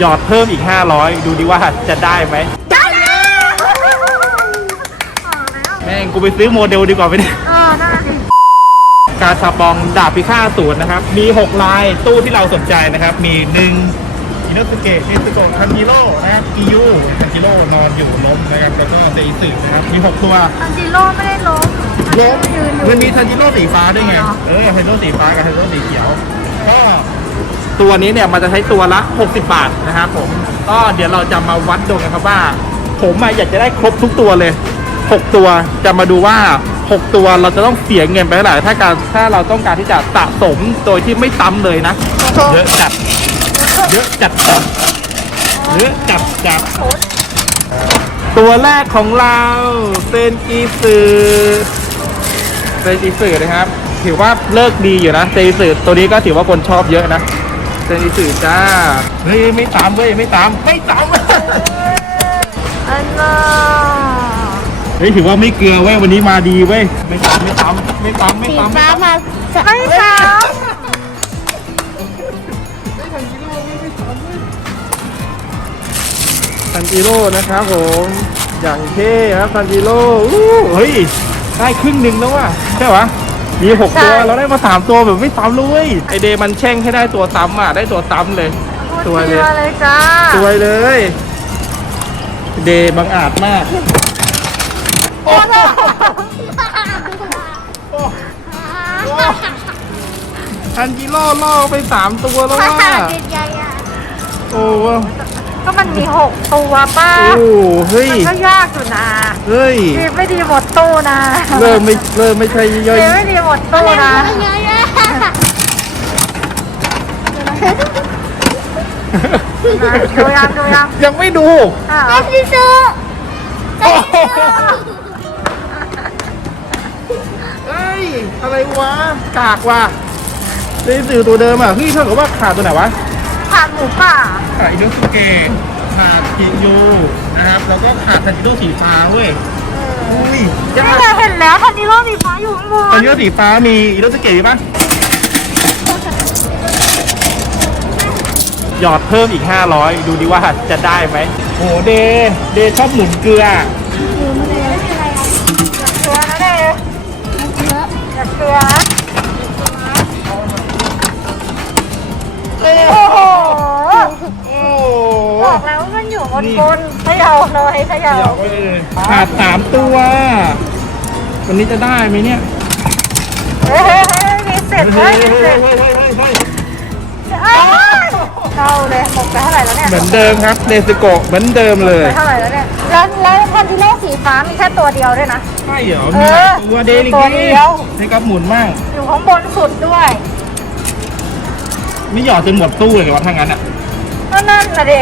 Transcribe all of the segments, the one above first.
หยอดเพิ่มอีก 500 ดูดิว่าจะได้ไหมได้แล้วเออแล้วแม่งกูไปซื้อโมเดลดีกว่าไปเนี่ยเออได้ดิการชาปองดาบพิฆาตศูนย์นะครับ มี 6 ลายตู้ที่เราสนใจนะครับ มี1อินโนสเกะเอสโกทันจิโร่นะครับกิยูทันจิโร่นอนอยู่ล้มนะครับแล้วก็เซอิสึนะครับ มี 6 ตัวทันจิโร่ไม่ได้ล้มล้มยืนอยู่มันมีทันจิโร่สีฟ้าด้วยไงเหรอเออทันจิโร่สีฟ้ากับทันจิโร่สีเขียว ก็ ตัวนี้เนี่ยมันจะใช้ตัวละ 60 บาทนะครับผมก็เดี๋ยวเราจะมาวัดดูกันครับว่า ผมอะอยากจะได้ครบทุกตัวเลย 6 ตัวจะมาดูว่า 6 ตัวเราจะต้องเสียเงินไปเท่าไหร่ถ้าการถ้าเราต้องการที่จะสะสมโดยที่ไม่ซ้ำเลยนะ เยอะจัด เยอะจัดจัดเยอะจัดจัดตัวแรกของเราเซนอีสือเซนอีสือนะครับ ถือว่าเลิกดีอยู่นะเซนอีสือตัวนี้ก็ถือว่าคนชอบเยอะนะ เซนอีสือจ้า เฮ้ยไม่ตามเว้ยไม่ตามไม่ตาม อันน่ะเฮ้ยถือว่าไม่เกลือเว้ยวันนี้มาดีเว้ยไม่ตามไม่ตามไม่ตามไม่สีตามฟ้ามาไม่ซ้ซันจิโร่นะครับผม อย่างเท่ครับซันจิโร่อู้เฮ้ยได้ครึ่งหนึ่งแล้วว่ะใช่ปะ มีหกตัวเราได้มาสามตัวแบบไม่ซ้ำเลยไอเดย์มันแช่งให้ได้ตัวซ้ำอะได้ตัวซ้ำเลยำตัวเลยตัวเลยจ้าสวยเลย เดย์บังอาจมาก โอ้โหทันจิโร่ล่อไปสามตัวแล้วว่ะใหญ่ๆอะโอ้ ก็มันมีหกตัวป้าโอ้เฮ้ย มันก็ยากอยู่นะเฮ้ย ดีไม่ดีหมดตู้นะเริ่มไม่เริ่มไม่ใช่ย่อยดีไม่ดีหมดตู้นะดูยังดูยังยังไม่ดูอ้าวซิซูโอ้โหเฮ้ย อะไรวะ กากว่ะในสื่อตัวเดิมอะเฮ้ยเท่ากับว่าขาดตัวไหนวะ ขาดหมูป่าขาดอินโดสเกะขาดกิยูนะครับ แล้วก็ขาดทันจิโร่สีฟ้าเว้ยอุ้ยยานี่กไงเห็นแล้วคันนี้รอบสีฟ้าอยู่ข้างบทันนจิโร่สีฟ้ามีอินโดสเกะปะหยอดเพิ่มอีก 500 ดูดิว่าจะได้ไหมโอ้เด เดชอบหมุนเกลือเกลือนะเด้อย่าเกลือนะโอ้โหโอ้ ว่ามันอยู่บนบนเขย่าหน่อยเขย่าหยอกไปเลยขาดสามตัว วันนี้จะได้ไหมเนี่ยเฮ้ยเฮ้ยเฮ้ยมีเสร็จเว้ยมีเสร็จเฮ้ยเฮ้ยเฮ้ยเฮ้ยเอ้ยเข้าเลยหมดไปเท่าไหร่แล้วเนี่ยเหมือนเดิมครับเนสโกะเหมือนเดิมเลยไปเท่าไหร่แล้วเนี่ยแล้วแล้วพันธิโลสีฟ้ามีแค่ตัวเดียวด้วยนะ ใช่เหรอเอมีอตัวเดลิตัวกี้เดียว ให้กับหมุนมั่งอยู่ข้างบนสุดด้วยไม่หยอดจนหมดตู้เลยเหรอวะถ้างั้นอะก็นั่นน่ะดิ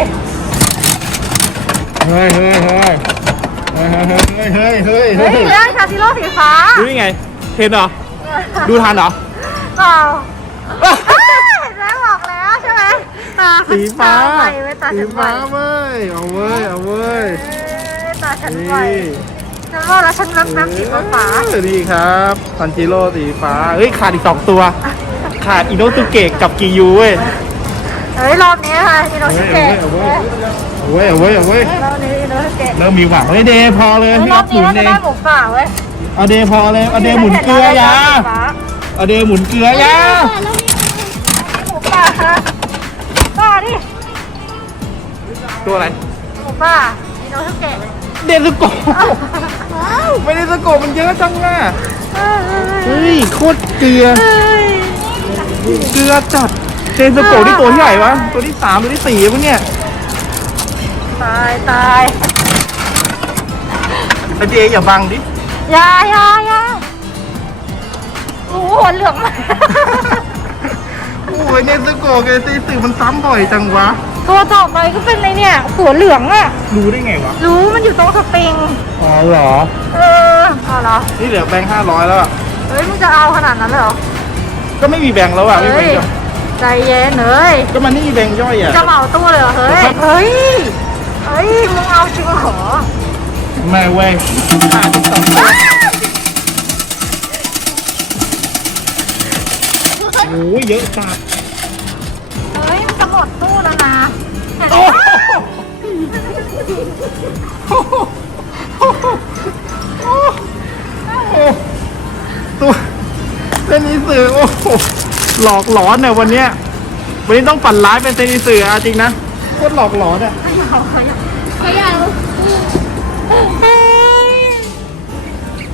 เฮ้ยเฮ้ยเฮ้ยเฮ้ยเฮ้ยเฮ้ยเฮ้ยเฮ้ยได้พันธิโลสีฟ้าดูยังไงเห็นเหรอ ดูทันเหรอ เปล่าอ้ยเห็นไหมบอกแล้วใช่ไหมตาสีฟ้าตไปไว้ตาสีฉันไปฟ้าเว้ยเอาเว้ยเอาเว้ยเอ้ยตาฉันนี่ไปฉันว่าแล้วฉันรับน้ำสีฟ้าเออนี่ครับซันจิโร่สีฟ้าเฮ้ยขาดอีกสองตัว ขาดอิโนตุเกะกับกิยูเว้ย เฮ้ยรอบนี้ค่ะอินโดเอาเว้ยเกะเอาเว้ย เอาเว้ยเอาเว้ยเอาเว้ยรอบนี้อินโดสเกะเริ่มมีหวังเฮ้ยเดย์พอเลยเฮ้ยพี่รรัอบบหมุนี้นน่าจะเองได้หมูป่าเว้ยเอาเดย์พอเลยเอาเดย์หมุนเกลือยาเอาเดย์หมุนเกลือยาหมูป่าค่ะป่าดิตัวอะไรหมูป่าอินโดสเกะเดนสโกะไม่ได้สโกะมันเยอะจังอะเอ้ยเฮ้ยโคตรเกลือเอ้ยเกลือจัดเดนสโกะนี่ตัวที่ใหญ่วะตัวที่สามตัวที่สี่ปะเนี่ย ตายตายไอเดย์อย่าบังดิอยาอยาอยาโอ้โหหัวเหลืองมากโอ้ยเดนสโกะกับตีสี่มันซ้ำบ่อยจังวะ ตัวต่อไปก็เป็นอะไรเนี่ยหัวเหลืองอะรู้ได้ไงวะ รู้มันอยู่ตรงสปริง อ๋อเหรอ เออเอาเหรอ นี่เหลือแบงค์ห้าร้อยแล้วอะเฮ้ยมึงจะเอาขนาดนั้นเลยเหรอ ก็ไม่มีแบงค์แล้วอะไม่เฮ้มียแบงค์ใจเย็นเฮ้ยก็มันไม่มีแบงค์ย่อยอะจะเหมาตู้เลยเหรอเฮ้ย เฮ้ย เอ้ยมึงเอาจริงเหรอไม่เว้ยขาดสองโอ้ยเยอะจัดเฮ้ยจะหมดตู้แล้วนะโอ้โหตัวเซนิสือโอ้โหหลอกหลอนเนี่ยวันนี้วันนี้ต้องฝันร้ายเป็นเซนิสืออจริงนะโคตรหลอกหลอนอะ เขาอยาก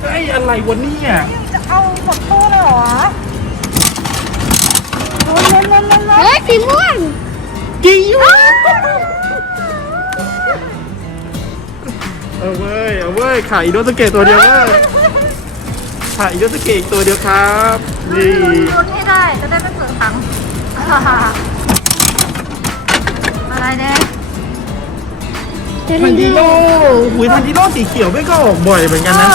เฮ้ยอะไรวันนี้อะจะเอาหมดตู้เลยเหรอเฮ้ยสีม่วงกิวเอาเว้ยเอาเว้ยขายอิโนสเกตตัวเดียวเว้ยขายอิโนสเกตอีกตัวเดียวครับนี่ลุ้นให้ได้จะได้ไม่เปลืองตังค์อะไรเนี่ย ทันจิโร่หุยทันจิโร่สีเขียวไม่ก็ออกบ่อยเหมือนกันนะ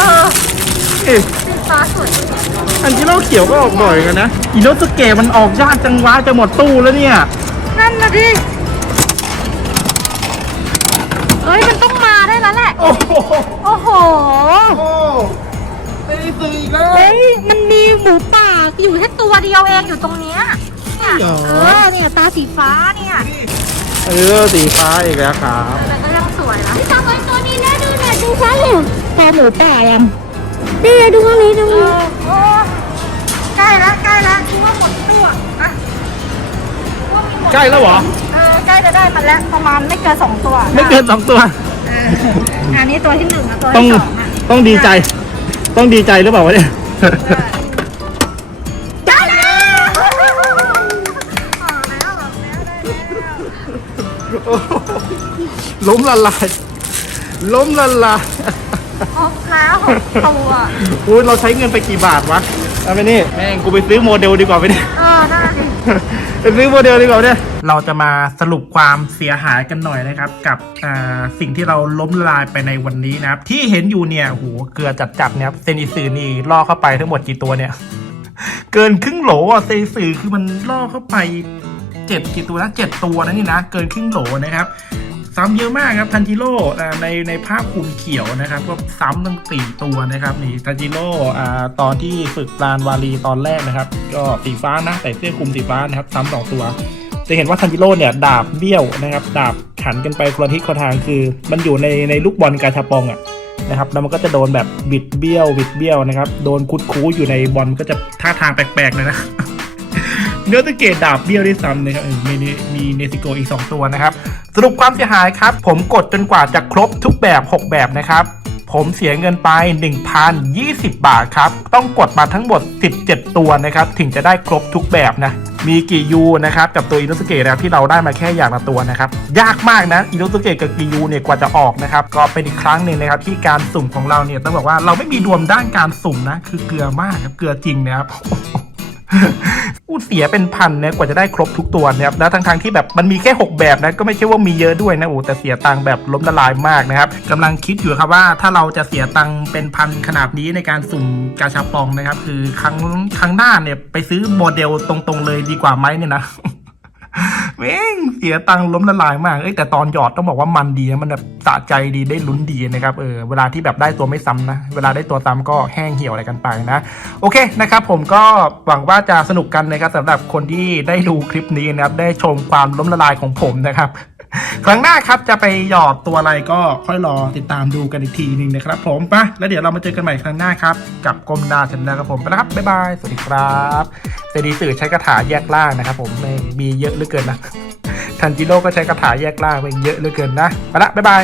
เอ๊ะสีฟ้าสวยทันจิโร่เขียวก็ออกบ่อยเหมือนกันนะอิโนสเกตมันออกยากจังวะจะหมดตู้แล้วเนี่ย นั่นนะดิเอ้ยมันต้องมาได้แล้วแหละ โอ้โห โอ้โหโอ้ไม่ได้ซื้ออีกแล้วเฮ้ยมันมีหมูป่าอยู่แค่ตัวเดียวเองอยู่ตรงเนี้ยเนี่ยเหรอเออเนี่ยตาสีฟ้าเนี่ย เออสีฟ้าอีกแล้วครับแต่ก็ยังสวยนะพี่ตาไว้ตัวนี้นะดูหน่อยดูฟ้าเลยพอหมูป่ายังนี่ดูตรงนี้ดูโอ้ใกล้แล้วใกล้แล้วคิดว่าหมดตัวอะว่ามีหมดใกล้แล้วเหรอเออใกล้จะได้มันแล้วประมาณไม่เกินสองตัว ไม่เกินสองตัวเอออันนี้ตัวที่หนึ่งนะตัวต้องที่สองอะต้องดีใจ ต้องดีใจหรือเปล่าวะเนี่ย ล้มละลาย ล้มละลายครบแล้วหกตัวอุ้ยเราใช้เงินไปกี่บาทวะเอาไปนี่แม่งกูไปซื้อโมเดลดีกว่าไปเนี่ยเออได้ดิไปซื้อโมเดลดีกว่าเนี่ยเราจะมาสรุปความเสียหายกันหน่อยนะครับ กับอ่าสิ่งที่เราล้มละลายไปในวันนี้นะครับ ที่เห็นอยู่เนี่ยโอ้โหเกลือจัดๆเนี่ยครับเซนิสือนี่ล่อเข้าไปทั้งหมดกี่ตัวเนี่ย เกินครึ่งโหลอะเซนิสือคือมันล่อเข้าไปเจ็ดกี่ตัวนะเจ็ดตัวนะนี่นะ เกินครึ่งโหลนะครับ ซ้ำเยอะมากครับทันจิโร่ในในภาพคุมเขียวนะครับ ก็ซ้ำตั้งสี่ตัวนะครับนี่ทันจิโร่ตอนที่ฝึกปราณวารีตอนแรกนะครับ ก็สีฟ้านะใส่เสื้อคุมสีฟ้านะครับ ซ้ำสองตัว จะเห็นว่าทันจิโร่เนี่ยดาบเบี้ยวนะครับ ดาบขันกันไปคนละทิศคนละทางคือ มันอยู่ในในลูกบอลกาชาปองอะนะครับแล้วมันก็จะโดนแบบบิดเบี้ยวบิดเบี้ยวนะครับ โดนคุดคูอยู่ในบอลก็จะท่าทางแปลกๆเลยนะ เนื้อตะเกตดาบเบี้ยวด้วยซ้ำนะครับเออมีเนมีเนซิโกอีก 2 ตัวนะครับ สรุปความเสียหายครับ ผมกดจนกว่าจะครบทุกแบบ 6 แบบนะครับ ผมเสียเงินไป 1,020 บาทครับ ต้องกดมาทั้งหมด 17 ตัวนะครับ ถึงจะได้ครบทุกแบบนะมีกี่ยูนะครับกับตัวอินุสเกะนะครับที่เราได้มาแค่อย่างละตัวนะครับ ยากมากนะอินุสเกะกับกี่ยูเนี่ยกว่าจะออกนะครับ ก็เป็นอีกครั้งหนึ่งนะครับที่การสุ่มของเราเนี่ยต้องบอกว่าเราไม่มีดวงด้านการสุ่มนะ คือเกลือมากครับเกลือจริงนะครับ พูดเสียเป็นพันนะกว่าจะได้ครบทุกตัวนะครับแล้วทั้งๆที่แบบมันมีแค่ 6 แบบนะก็ไม่ใช่ว่ามีเยอะด้วยนะโอ้แต่เสียตังค์แบบล้มละลายมากนะครับกำลังคิดอยู่ครับว่าถ้าเราจะเสียตังค์เป็นพันขนาดนี้ในการสุ่มกาชาปองนะครับ คือครั้งครั้งหน้าเนี่ยไปซื้อโมเดลตรงๆเลยดีกว่าไหมเนี่ยนะ แม่งเสียตังค์ล้มละลายมาก เอ้ยแต่ตอนหยอดต้องบอกว่ามันดีนะมันแบบสะใจดีได้ลุ้นดีนะครับ เออเวลาที่แบบได้ตัวไม่ซ้ำนะ เวลาได้ตัวซ้ำก็แห้งเหี่ยวอะไรกันไปนะ โอเคนะครับ ผมก็หวังว่าจะสนุกกันนะครับสำหรับคนที่ได้ดูคลิปนี้นะครับ ได้ชมความล้มละลายของผมนะครับ ครั้งหน้าครับจะไปหยอดตัวอะไรก็ค่อยรอติดตามดูกันอีกทีหนึ่งนะครับผมปะแล้วเดี๋ยวเรามาเจอกันใหม่ครั้งหน้าครับ กับกรมดาชนนะครับผมไปแล้วครับบ๊ายบายสวัสดีครับเซดีสื่อใช้คาถาแยกล่างนะครับผมไม่มีเยอะเหลือเกินนะทันจิโร่ก็ใช้คาถาแยกล่างไปเยอะเหลือเกินนะไปละบ๊ายบาย